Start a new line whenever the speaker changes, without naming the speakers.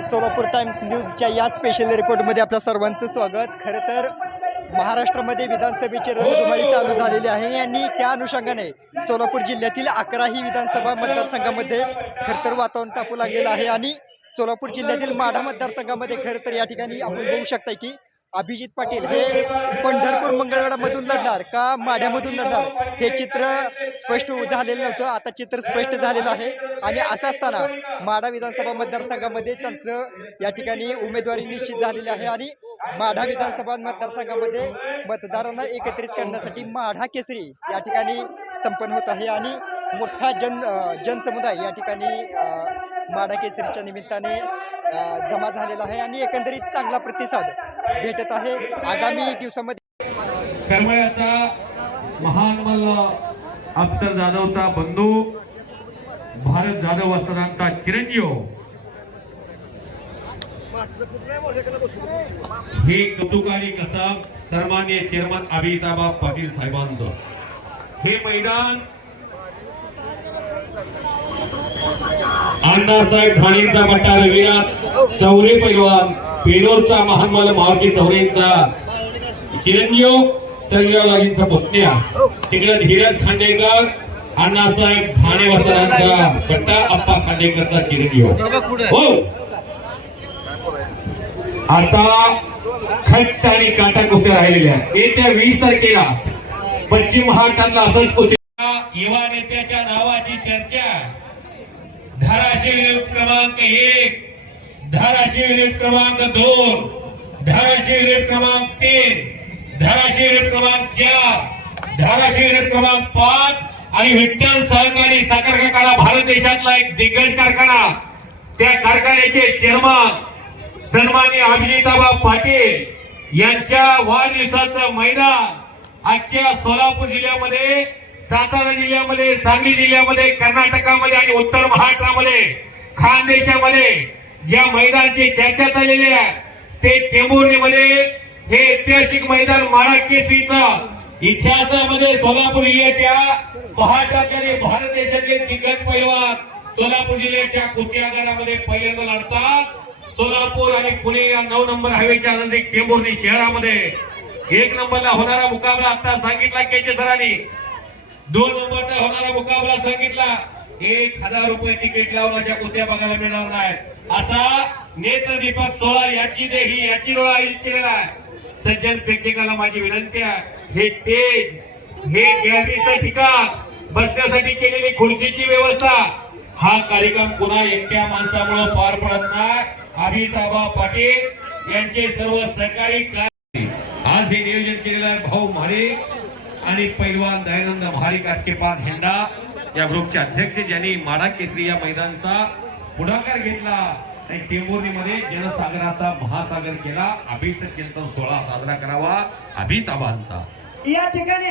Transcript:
Solapur times न्यूजच्या या special रिपोर्टमध्ये आपल्या सर्वांचं स्वागत. खरं तर महाराष्ट्रामध्ये विधानसभेची रणधुमाळी चालू झालेली आहे आणि त्या अनुषंगाने सोलापूर जिल्ह्यातील अकराही विधानसभा मतदारसंघामध्ये खरं तर वातावरण तापू लागलेलं आहे आणि सोलापूर जिल्ह्यातील माढा मतदारसंघामध्ये खरं तर या ठिकाणी आपण बघू शकता की अभिजित पाटील हे पंढरपूर मंगळवेढामधून लढणार का माढ्यामधून लढणार? हे चित्र स्पष्ट झालेलं नव्हतं. आता चित्र स्पष्ट झालेलं आहे. आणि असं असताना माढा विधानसभा मतदारसंघामध्ये त्यांचं या ठिकाणी उमेदवारी निश्चित झालेली आहे. आणि माढा विधानसभा मतदारसंघामध्ये मतदारांना एकत्रित करण्यासाठी माढा केसरी या ठिकाणी संपन्न होत आहे. आणि मोठा जन जनसमुदाय या ठिकाणी माढा केसरीच्या निमित्ताने जमा झालेला आहे. आणि एकंदरीत चांगला प्रतिसाद भेटत आहे. आगामी दिवसामध्ये
करमळ्याचा महान मल्ल अफसर जाधवचा बंधू भारत जाधव असतानाचा चिरंजीव. हे कौतुकारी कसं सन्मान्य चेअरमन अभिताबा पाटील साहेबांचं. हे मैदान अण्णासाहेब ठाणेंचा मट्टा रविरात चौरे पैलवान. पेनोरचा महानमल मारुती चौरेंचा चिरंजीव सर्जराजींचा पुतण्या. तिकडे धीरज खांडेकर अण्णासाहेब ठाणे वस्त्रांचा बट्टा अप्पा खांडेकरचा चिरंजीव. हो. आता खट्ट आणि काटा कुस्त्या राहिलेल्या येत्या वीस तारखेला पश्चिम महाराष्ट्रातला असंच कुस्त्या युवा नेत्याच्या नावाची चर्चा. धाराशिव क्रमांक एक. धाराशिव युनिट क्रमांक दोन धाराशिव युनिट क्रमांक तीन धाराशिव युनिट क्रमांक चार धाराशिव युनिट क्रमांक पाच आणि विठ्ठल सहकारी साखर कारखाना भारत देशातला एक दिग्गज कारखाना. त्या कारखान्याचे चेअरमन सन्मान्य अभिजिताबा पाटील यांच्या वाढदिवसाचं मैदान अख्ख्या सोलापूर जिल्ह्यामध्ये सातारा जिल्ह्यामध्ये सांगली जिल्ह्यामध्ये कर्नाटकामध्ये आणि उत्तर महाराष्ट्रामध्ये खानदेशामध्ये ज्या मैदानाची चर्चा झालेली आहे ते टेंभुर्णीमध्ये हे ऐतिहासिक मैदान माळा केसरीचं इतिहासामध्ये सोलापूर जिल्ह्याच्या महाराष्ट्रातले भारत देशातले दिग्गज पैलवान सोलापूर जिल्ह्याच्या कुस्ती आगारामध्ये पहिल्यांदा लढतात? सोलापूर आणि पुणे या नऊ नंबर हायवेच्या नजीक टेंभुर्णी शहरामध्ये एक नंबरला होणारा मुकाबला आता सांगितला केचे सरांनी. दोन नंबरचा होणारा मुकाबला सांगितला. एक हजार रुपये तिकीट लावून अशा कुस्त्या बघायला मिळणार नाही. असा नेत्र दीपक सोळा याची देही याची डोळा आयोजित केलेला आहे. सज्जन प्रेक्षकाला माझी विनंती आहे हे तेज हे गॅलरीचं ठिकाण बसण्यासाठी केलेली खुर्चीची व्यवस्था हा कार्यक्रम पुन्हा एकट्या माणसामुळे पार पडत नाही. अमिताभा पाटील यांचे सर्व सहकारी कार्य आज हे नियोजन केलेलं आहे भाऊ महाडिक आणि पैलवान दयानंद महाडिक आटकेपार हेंडा. या ग्रुपचे अध्यक्ष ज्यांनी माडा केसरी या मैदानचा पुढाकार घेतला. आणि टेंभुर्णीमध्ये जनसागराचा महासागर केला. अभित चिंतन सोहळा साजरा करावा. अभिताबांचा
या ठिकाणी